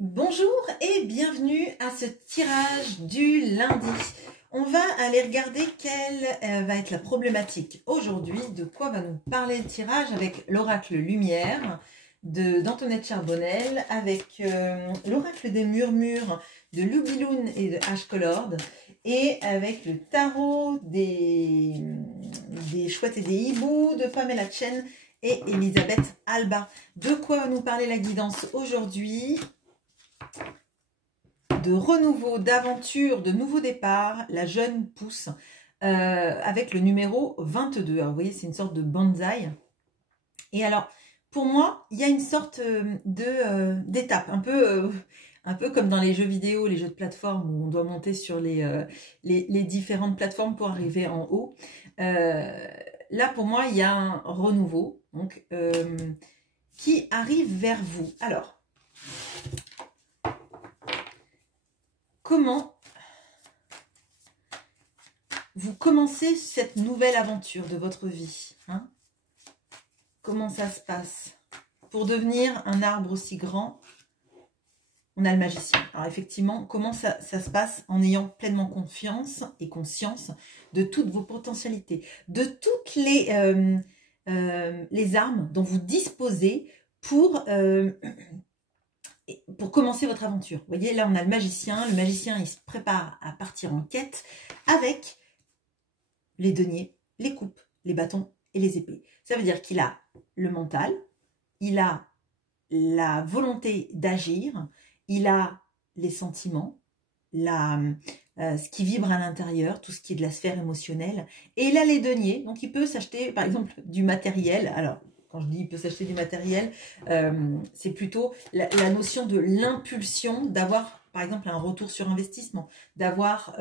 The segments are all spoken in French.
Bonjour et bienvenue à ce tirage du lundi. On va aller regarder quelle va être la problématique aujourd'hui, de quoi va nous parler le tirage avec l'oracle Lumière d'Antoinette Charbonnel, avec l'oracle des murmures de Lubiloun et de Ash Colored, et avec le tarot des chouettes et des hiboux de Pamela Chen et Elisabeth Alba. De quoi va nous parler la guidance aujourd'hui? De renouveau, d'aventure, de nouveau départ, la jeune pousse, avec le numéro 22. Alors, vous voyez, c'est une sorte de bonsaï. Et alors, pour moi, il y a une sorte d'étape, un peu comme dans les jeux vidéo, les jeux de plateforme, où on doit monter sur les différentes plateformes pour arriver en haut. Là, pour moi, il y a un renouveau donc, qui arrive vers vous. Alors, comment vous commencez cette nouvelle aventure de votre vie, hein? Comment ça se passe? Pour devenir un arbre aussi grand, on a le magicien. Alors effectivement, comment ça se passe? En ayant pleinement confiance et conscience de toutes vos potentialités, de toutes les armes dont vous disposez pour commencer votre aventure. Vous voyez, là, on a le magicien. Le magicien, il se prépare à partir en quête avec les deniers, les coupes, les bâtons et les épées. Ça veut dire qu'il a le mental, il a la volonté d'agir, il a les sentiments, ce qui vibre à l'intérieur, tout ce qui est de la sphère émotionnelle, et il a les deniers. Donc, il peut s'acheter, par exemple, du matériel. Alors, quand je dis il peut s'acheter du matériel, c'est plutôt la notion de l'impulsion d'avoir, par exemple, un retour sur investissement, d'avoir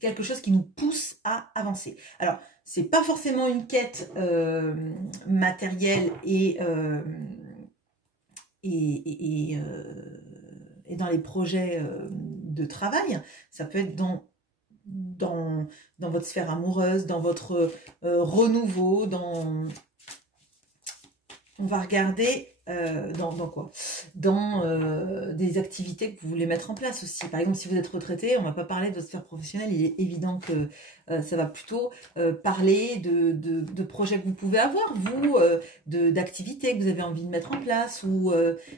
quelque chose qui nous pousse à avancer. Alors, c'est pas forcément une quête matérielle et dans les projets de travail. Ça peut être dans votre sphère amoureuse, dans votre renouveau, on va regarder dans quoi? Dans des activités que vous voulez mettre en place aussi. Par exemple, si vous êtes retraité, on ne va pas parler de votre sphère professionnelle. Il est évident que ça va plutôt parler de projets que vous pouvez avoir, vous, d'activités que vous avez envie de mettre en place, ou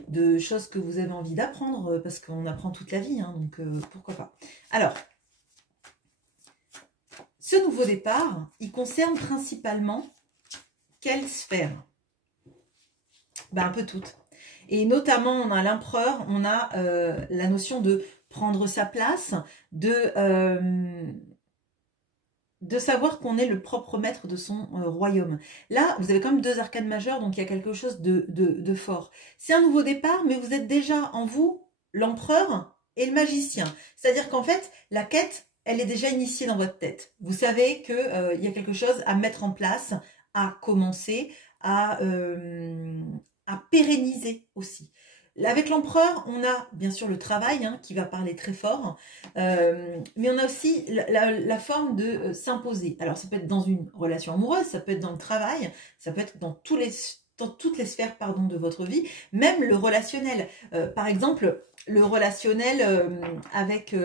de choses que vous avez envie d'apprendre, parce qu'on apprend toute la vie, hein, donc pourquoi pas. Alors, ce nouveau départ, il concerne principalement quelle sphère? Ben, un peu toutes. Et notamment, on a l'empereur, on a la notion de prendre sa place, de savoir qu'on est le propre maître de son royaume. Là, vous avez quand même deux arcanes majeures, donc il y a quelque chose de fort. C'est un nouveau départ, mais vous êtes déjà en vous, l'empereur et le magicien. C'est-à-dire qu'en fait, la quête, elle est déjà initiée dans votre tête. Vous savez qu'il y a quelque chose à mettre en place, à commencer, à pérenniser aussi. Avec l'empereur, on a bien sûr le travail, hein, qui va parler très fort, mais on a aussi la forme de s'imposer. Alors ça peut être dans une relation amoureuse, ça peut être dans le travail, ça peut être dans toutes les sphères, pardon, de votre vie, même le relationnel. Par exemple, le relationnel avec...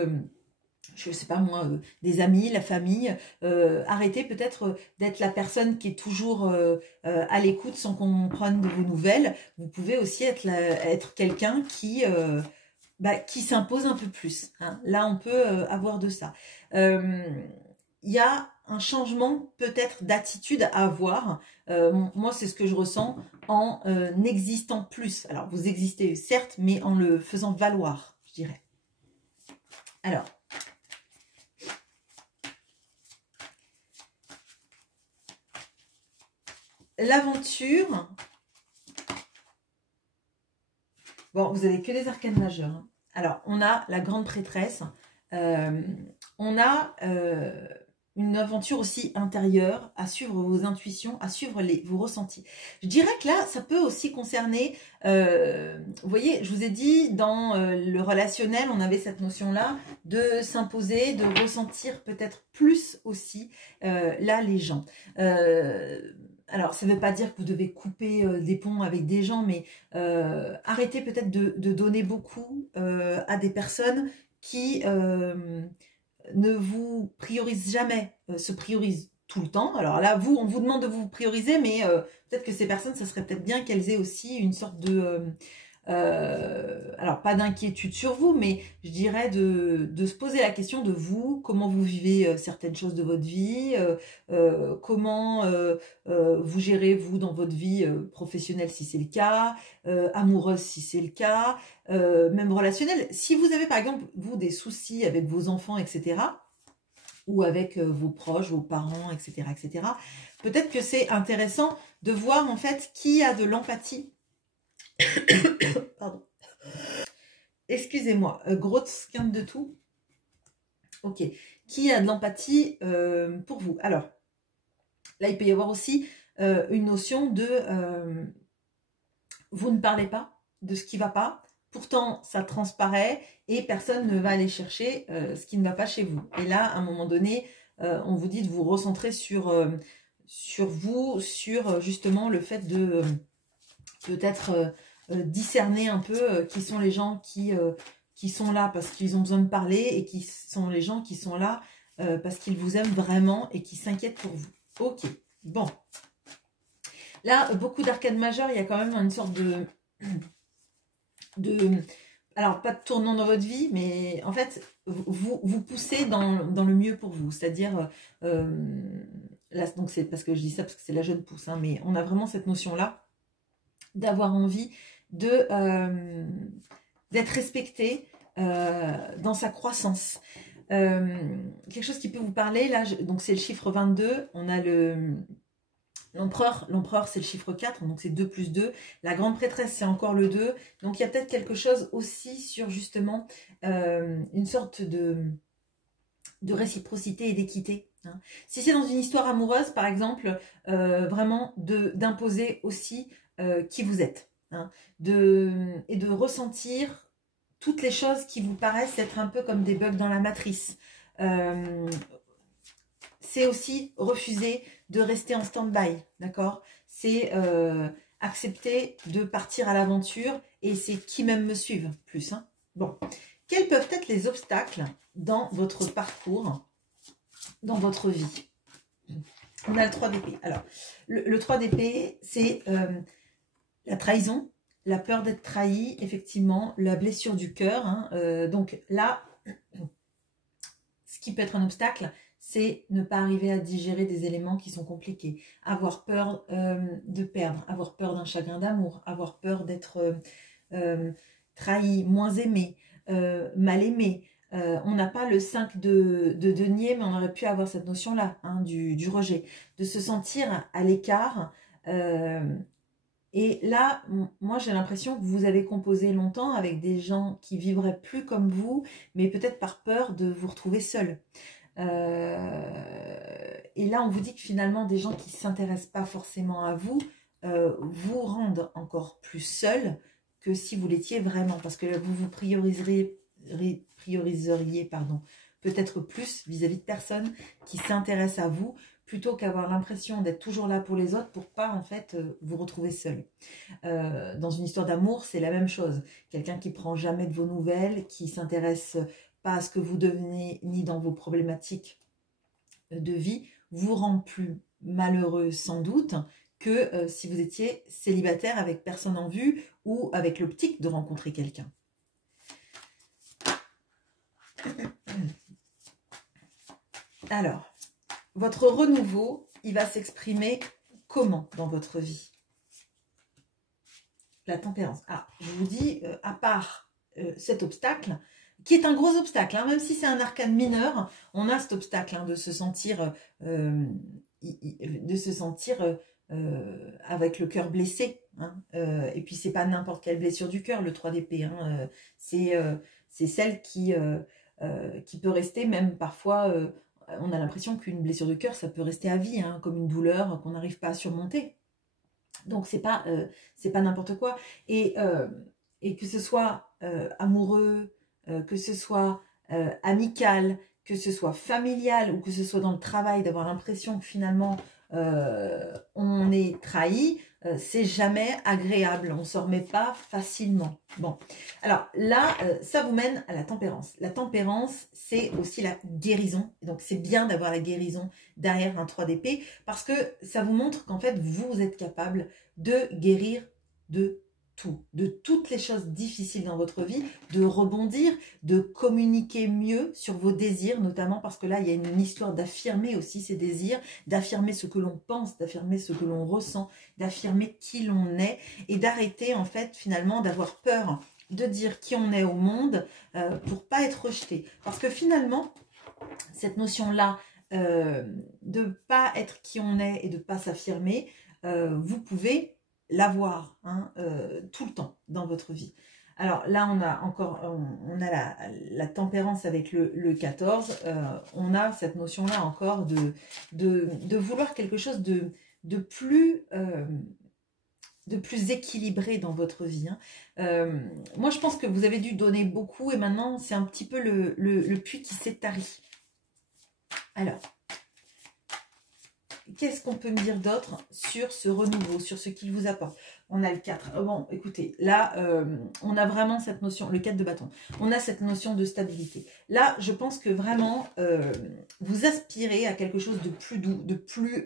je ne sais pas moi, des amis, la famille, arrêtez peut-être d'être la personne qui est toujours à l'écoute sans qu'on prenne de vos nouvelles. Vous pouvez aussi être quelqu'un qui s'impose un peu plus, hein. Là, on peut avoir de ça. Il y a un changement peut-être d'attitude à avoir. Moi, c'est ce que je ressens en existant plus. Alors, vous existez certes, mais en le faisant valoir, je dirais. Alors, l'aventure, bon, vous avez que des arcanes majeures, hein. Alors, on a la grande prêtresse, on a une aventure aussi intérieure, à suivre vos intuitions, à suivre vos ressentis. Je dirais que là, ça peut aussi concerner, vous voyez, je vous ai dit, dans le relationnel, on avait cette notion-là de s'imposer, de ressentir peut-être plus aussi, là, les gens. alors ça ne veut pas dire que vous devez couper des ponts avec des gens, mais arrêtez peut-être de donner beaucoup à des personnes qui ne vous priorisent jamais, se priorisent tout le temps. Alors là, vous, on vous demande de vous prioriser, mais peut-être que ces personnes, ça serait peut-être bien qu'elles aient aussi une sorte de... alors pas d'inquiétude sur vous, mais je dirais de se poser la question de vous, comment vous vivez certaines choses de votre vie, comment vous gérez vous dans votre vie professionnelle si c'est le cas, amoureuse si c'est le cas, même relationnelle. Si vous avez par exemple vous des soucis avec vos enfants, etc., ou avec vos proches, vos parents, etc., etc., peut-être que c'est intéressant de voir en fait qui a de l'empathie. Pardon. Excusez-moi, grosse quinte de tout. Ok. Qui a de l'empathie pour vous? Alors, là, il peut y avoir aussi une notion de vous ne parlez pas de ce qui ne va pas. Pourtant, ça transparaît et personne ne va aller chercher ce qui ne va pas chez vous. Et là, à un moment donné, on vous dit de vous recentrer sur vous, sur justement le fait de peut-être discerner un peu qui sont les gens qui sont là parce qu'ils ont besoin de parler et qui sont les gens qui sont là parce qu'ils vous aiment vraiment et qui s'inquiètent pour vous. Ok, bon. Là, beaucoup d'arcades majeures, il y a quand même une sorte alors pas de tournant dans votre vie, mais en fait, vous poussez dans le mieux pour vous. C'est-à-dire, là, donc c'est parce que je dis ça, parce que c'est la jeune pousse, hein, mais on a vraiment cette notion-là d'avoir envie d'être respecté dans sa croissance. Quelque chose qui peut vous parler, là, donc c'est le chiffre 22, on a l'empereur c'est le chiffre 4, donc c'est 2 plus 2. La grande prêtresse, c'est encore le 2. Donc il y a peut-être quelque chose aussi sur justement une sorte de réciprocité et d'équité. Hein. Si c'est dans une histoire amoureuse, par exemple, vraiment d'imposer aussi qui vous êtes. Hein, et de ressentir toutes les choses qui vous paraissent être un peu comme des bugs dans la matrice. C'est aussi refuser de rester en stand-by, d'accord? C'est accepter de partir à l'aventure et c'est qui même me suivent plus. Hein. Bon, quels peuvent être les obstacles dans votre parcours, dans votre vie? On a le 3 d'épée. Alors, le 3 d'épée, c'est la trahison, la peur d'être trahi, effectivement, la blessure du cœur. Hein, donc là, ce qui peut être un obstacle, c'est ne pas arriver à digérer des éléments qui sont compliqués, avoir peur de perdre, avoir peur d'un chagrin d'amour, avoir peur d'être trahi, moins aimé, mal aimé. On n'a pas le 5 de denier, mais on aurait pu avoir cette notion-là, hein, du rejet, de se sentir à l'écart. Et là, moi j'ai l'impression que vous avez composé longtemps avec des gens qui vivraient plus comme vous, mais peut-être par peur de vous retrouver seul. Et là, on vous dit que finalement, des gens qui ne s'intéressent pas forcément à vous, vous rendent encore plus seul que si vous l'étiez vraiment. Parce que vous vous prioriseriez peut-être plus vis-à-vis de personnes qui s'intéressent à vous, plutôt qu'avoir l'impression d'être toujours là pour les autres pour pas en fait vous retrouver seul. Dans une histoire d'amour, c'est la même chose. Quelqu'un qui prend jamais de vos nouvelles, qui s'intéresse pas à ce que vous devenez ni dans vos problématiques de vie, vous rend plus malheureux sans doute que si vous étiez célibataire avec personne en vue ou avec l'optique de rencontrer quelqu'un. Alors, votre renouveau, il va s'exprimer comment dans votre vie? La tempérance. Ah, je vous dis, à part cet obstacle, qui est un gros obstacle, hein, même si c'est un arcane mineur, on a cet obstacle hein, de se sentir, avec le cœur blessé. Hein, et puis, c'est pas n'importe quelle blessure du cœur, le 3 d'épée. Hein, c'est celle qui peut rester même parfois... on a l'impression qu'une blessure de cœur, ça peut rester à vie, hein, comme une douleur qu'on n'arrive pas à surmonter. Donc, c'est pas n'importe quoi. Et que ce soit amoureux, que ce soit amical, que ce soit familial ou que ce soit dans le travail, d'avoir l'impression que finalement, on est trahi, c'est jamais agréable, on ne s'en remet pas facilement. Bon, alors là, ça vous mène à la tempérance. La tempérance, c'est aussi la guérison. Donc c'est bien d'avoir la guérison derrière un 3 d'épée parce que ça vous montre qu'en fait, vous êtes capable de guérir de tout, de toutes les choses difficiles dans votre vie, de rebondir, de communiquer mieux sur vos désirs, notamment parce que là, il y a une histoire d'affirmer aussi ses désirs, d'affirmer ce que l'on pense, d'affirmer ce que l'on ressent, d'affirmer qui l'on est et d'arrêter en fait finalement d'avoir peur de dire qui on est au monde pour pas être rejeté. Parce que finalement, cette notion-là de pas être qui on est et de pas s'affirmer, vous pouvez l'avoir hein, tout le temps dans votre vie. Alors là, on a encore on a la tempérance avec le 14. On a cette notion-là encore de vouloir quelque chose de plus équilibré dans votre vie. Hein. Moi, je pense que vous avez dû donner beaucoup et maintenant, c'est un petit peu le puits qui s'est tari. Alors, qu'est-ce qu'on peut me dire d'autre sur ce renouveau, sur ce qu'il vous apporte? On a le 4. Bon, écoutez, là, on a vraiment cette notion, le 4 de bâton. On a cette notion de stabilité. Là, je pense que vraiment, vous aspirez à quelque chose de plus doux, de plus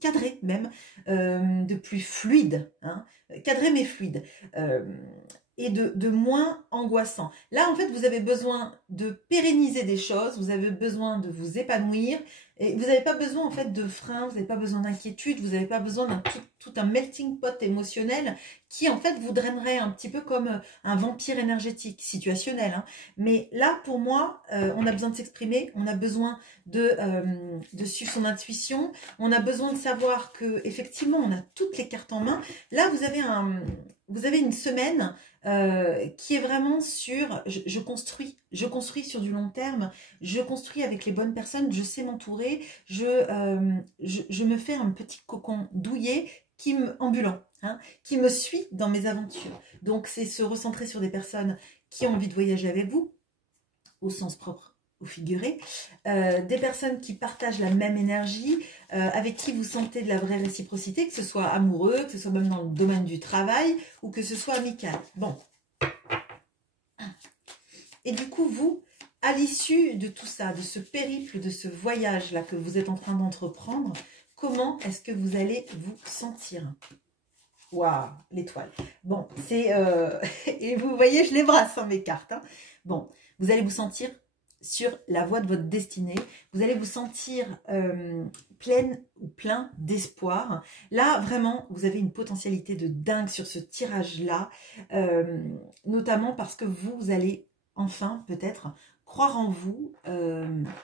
cadré même, de plus fluide. Hein, cadré mais fluide. Et de moins angoissant. Là, en fait, vous avez besoin de pérenniser des choses, vous avez besoin de vous épanouir, et vous n'avez pas besoin en fait de frein, vous n'avez pas besoin d'inquiétude, vous n'avez pas besoin d'un tout un melting pot émotionnel qui en fait vous drainerait un petit peu comme un vampire énergétique, situationnel. Hein. Mais là, pour moi, on a besoin de s'exprimer, on a besoin de suivre son intuition, on a besoin de savoir que effectivement, on a toutes les cartes en main. Là, vous avez une semaine qui est vraiment sur je construis sur du long terme, je construis avec les bonnes personnes, je sais m'entourer, je me fais un petit cocon douillet ambulant, hein, qui me suit dans mes aventures. Donc c'est se recentrer sur des personnes qui ont envie de voyager avec vous, au sens propre ou figuré, des personnes qui partagent la même énergie, avec qui vous sentez de la vraie réciprocité, que ce soit amoureux, que ce soit même dans le domaine du travail, ou que ce soit amical. Bon. Et du coup, vous, à l'issue de tout ça, de ce périple, de ce voyage-là que vous êtes en train d'entreprendre, comment est-ce que vous allez vous sentir? Waouh, l'étoile. Bon, c'est... et vous voyez, je les brasse, hein, mes cartes. Hein. Bon, vous allez vous sentir sur la voie de votre destinée. Vous allez vous sentir pleine ou plein d'espoir. Là, vraiment, vous avez une potentialité de dingue sur ce tirage-là, notamment parce que vous allez enfin, peut-être, croire en vous,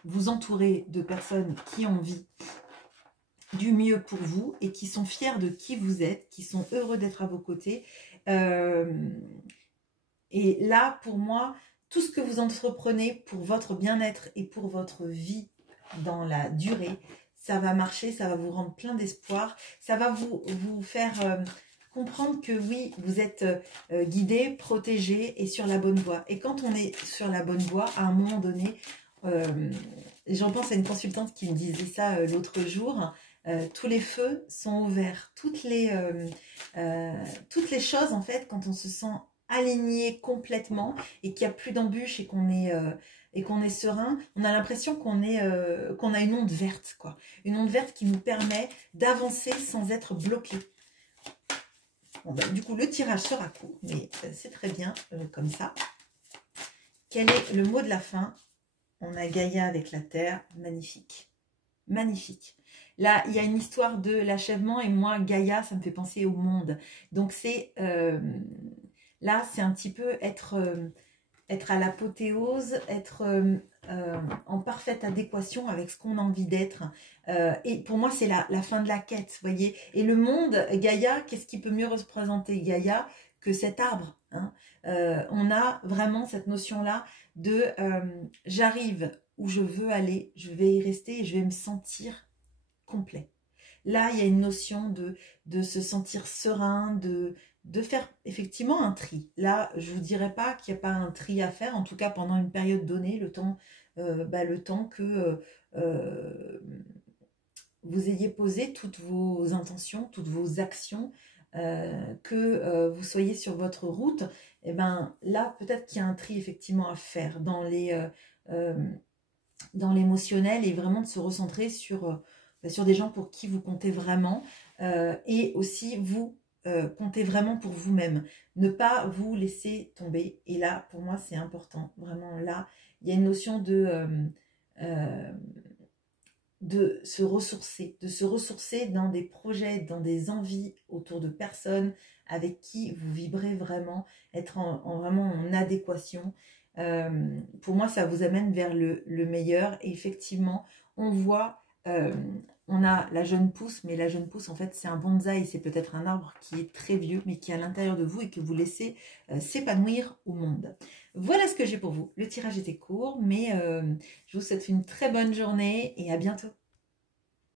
vous entourer de personnes qui ont envie du mieux pour vous et qui sont fiers de qui vous êtes, qui sont heureux d'être à vos côtés. Et là, pour moi, tout ce que vous entreprenez pour votre bien-être et pour votre vie dans la durée, ça va marcher, ça va vous rendre plein d'espoir, ça va vous faire comprendre que oui, vous êtes guidé, protégé et sur la bonne voie. Et quand on est sur la bonne voie, à un moment donné, j'en pense à une consultante qui me disait ça l'autre jour, tous les feux sont ouverts, toutes les choses en fait, quand on se sent aligné complètement et qu'il n'y a plus d'embûches et qu'on est serein, on a l'impression qu'on a une onde verte, quoi. Une onde verte qui nous permet d'avancer sans être bloqué. Bon, ben, du coup, le tirage sera court, mais c'est très bien comme ça. Quel est le mot de la fin? On a Gaïa avec la Terre, magnifique. Magnifique. Là, il y a une histoire de l'achèvement et moi, Gaïa, ça me fait penser au monde. Donc, c'est... là, c'est un petit peu être à l'apothéose, être en parfaite adéquation avec ce qu'on a envie d'être. Et pour moi, c'est la fin de la quête, vous voyez. Et le monde, Gaïa, qu'est-ce qui peut mieux représenter Gaïa que cet arbre, hein. On a vraiment cette notion-là de j'arrive où je veux aller, je vais y rester et je vais me sentir complet. Là, il y a une notion de se sentir serein, de faire effectivement un tri. Là, je ne vous dirais pas qu'il n'y a pas un tri à faire, en tout cas pendant une période donnée, le temps que vous ayez posé toutes vos intentions, toutes vos actions, que vous soyez sur votre route, et ben là, peut-être qu'il y a un tri effectivement à faire dans l'émotionnel et vraiment de se recentrer sur des gens pour qui vous comptez vraiment et aussi vous comptez vraiment pour vous-même. Ne pas vous laisser tomber. Et là, pour moi, c'est important. Vraiment, là, il y a une notion euh, de se ressourcer dans des projets, dans des envies autour de personnes avec qui vous vibrez vraiment, être vraiment en adéquation. Pour moi, ça vous amène vers le meilleur. Et effectivement, on voit, on a la jeune pousse, mais la jeune pousse, en fait, c'est un bonsaï, c'est peut-être un arbre qui est très vieux, mais qui est à l'intérieur de vous et que vous laissez s'épanouir au monde. Voilà ce que j'ai pour vous. Le tirage était court, mais je vous souhaite une très bonne journée et à bientôt.